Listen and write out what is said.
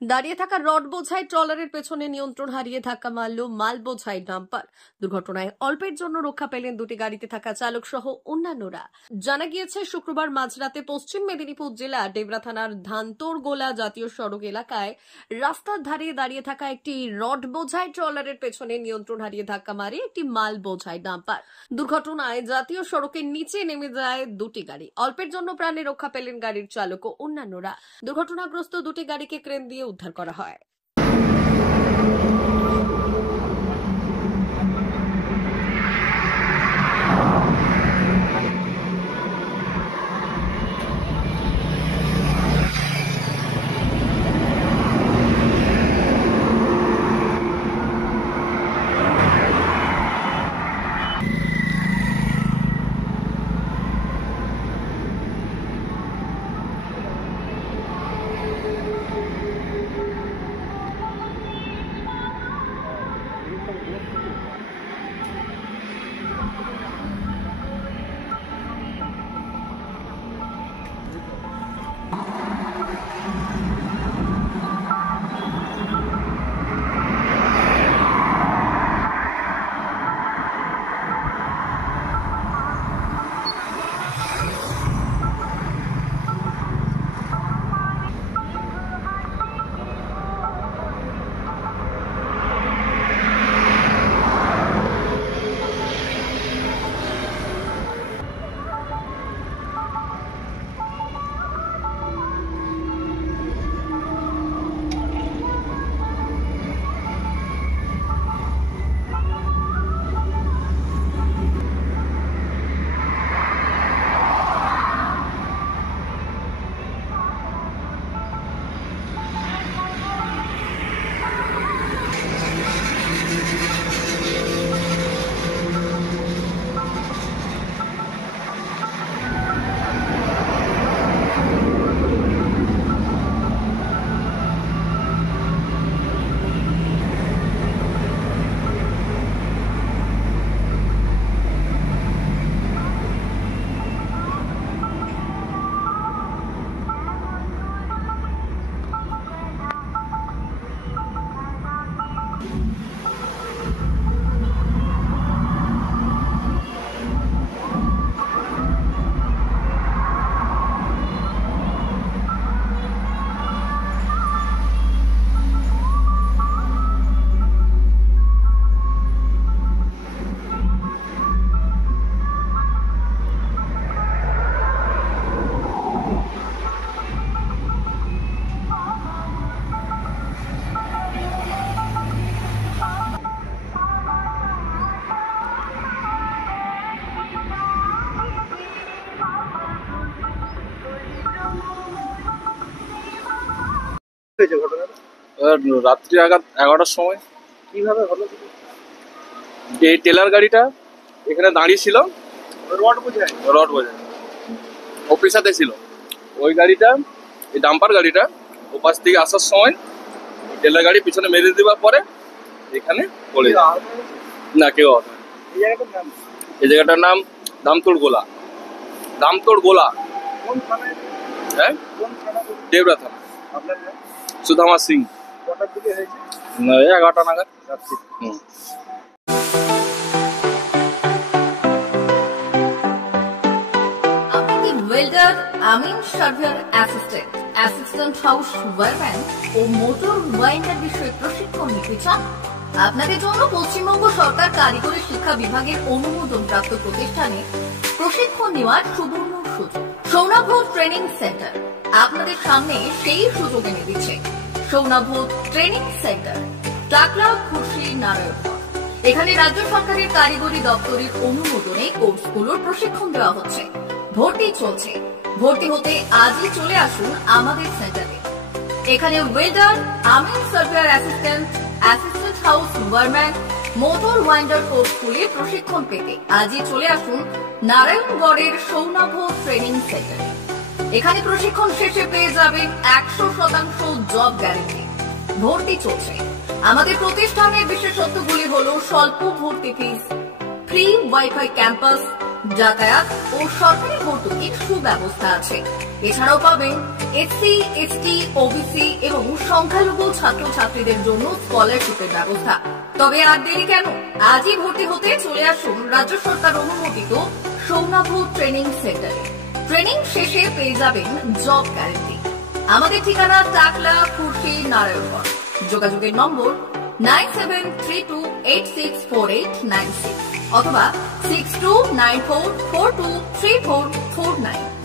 দাঁড়িয়ে থাকা রড বোঝাই ট্রলারের পেছনে নিয়ন্ত্রণ হারিয়ে ধাক্কা মারল মাল বোঝাই ডাম্পার। দুর্ঘটনায় অল্পের জন্য রক্ষা পেলেন দুটি গাড়িতে থাকা চালক সহ অন্যান্যরা। জানা গিয়েছে, শুক্রবার মাঝরাতে পশ্চিম মেদিনীপুর জেলা ডেবরা থানার ধানতোড়গোলা জাতীয় সড়ক এলাকায় রাস্তার ধারে দাঁড়িয়ে থাকা একটি রড বোঝাই ট্রলারের পেছনে নিয়ন্ত্রণ হারিয়ে ধাক্কা মারে একটি মাল বোঝাই ডাম্পার। দুর্ঘটনায় জাতীয় সড়কের নিচে নেমে যায় দুটি গাড়ি। অল্পের জন্য প্রাণে রক্ষা পেলেন গাড়ির চালক ও অন্যান্যরা। দুর্ঘটনাগ্রস্ত দুটি গাড়িকে ক্রেন দিয়ে উদ্ধার করা হয়। রাত্রি 11টার সময় কিভাবে হলো? এই টেলার গাড়িটা এখানে দাঁড়িয়ে ছিল, রড বোঝাই অফিসাতে ছিল। ওই গাড়িটা, এই ডাম্পার গাড়িটা ওপাশ থেকে আসার সময় টেলার গাড়ি পিছনে মেরে দেওয়ার পরে এখানে পড়ে যায়। না, কেউ হবে। এই জায়গাটার নাম ধানতোড়গোলা। হ্যাঁ, দেবরা থানা। সুদামা সিং। 11টা নাগাদ রাত্রি। Welder, amin surveyor assistant house ওয়ারম্যান ও মোটর ওয়াইন্ডার বিষয়ে প্রশিক্ষণ নিতে চান? আপনাদের জন্য পশ্চিমবঙ্গ সরকার কারিগরি শিক্ষা বিভাগের অনুমোদনপ্রাপ্ত প্রতিষ্ঠানে প্রশিক্ষণ নেওয়ার সুবর্ণ সুযোগ। সৌনাভ ট্রেনিং সেন্টার আপনাদের সামনে সেই সুযোগ এনে দিচ্ছে। সৌনাভ ট্রেনিং সেন্টার, টাকলা, খুশি, নারায়ণগড়। এখানে রাজ্য সরকারের কারিগরি দপ্তরের অনুমোদনে কোর্সগুলোর প্রশিক্ষণ দেওয়া হচ্ছে। ভর্তি চলছে। ভর্তি হতে আজই চলে আসুন আমাদের সেন্টারে। এখানে welder, amin surveyor assistant house wireman, motor winder কোর্সগুলি প্রশিক্ষণ পেতে আজই চলে আসুন নারায়ণগড়ের সৌনাভ ট্রেনিং সেন্টারে। এখানে প্রশিক্ষণ শেষে পেয়ে যাবেন 100% জব গ্যারান্টি। ভর্তি চলছে। আমাদের প্রতিষ্ঠানের বিশেষত্বগুলি হলো স্বল্প ভর্তি ফিস, ফ্রি ওয়াইফাই ক্যাম্পাস, যাতায়াত ও সরকারি ভর্তুকির সুব্যবস্থা আছে। এছাড়াও পাবেন এসসি, এসটি, ওবিসি এবং সংখ্যালঘু ছাত্রছাত্রীদের জন্য স্কলারশিপের ব্যবস্থা। তবে আর দেরি কেন, আজই ভর্তি হতে চলে আসুন রাজ্য সরকার অনুমোদিত সৌনাভ ট্রেনিং সেন্টারে। ট্রেনিং শেষে পেয়ে যাবেন জব গ্যারান্টি। আমাদের ঠিকানা টাকলা, খুরশি, নারায়ণগঞ্জ। যোগাযোগের নম্বর 9732864896 অথবা 6294423449।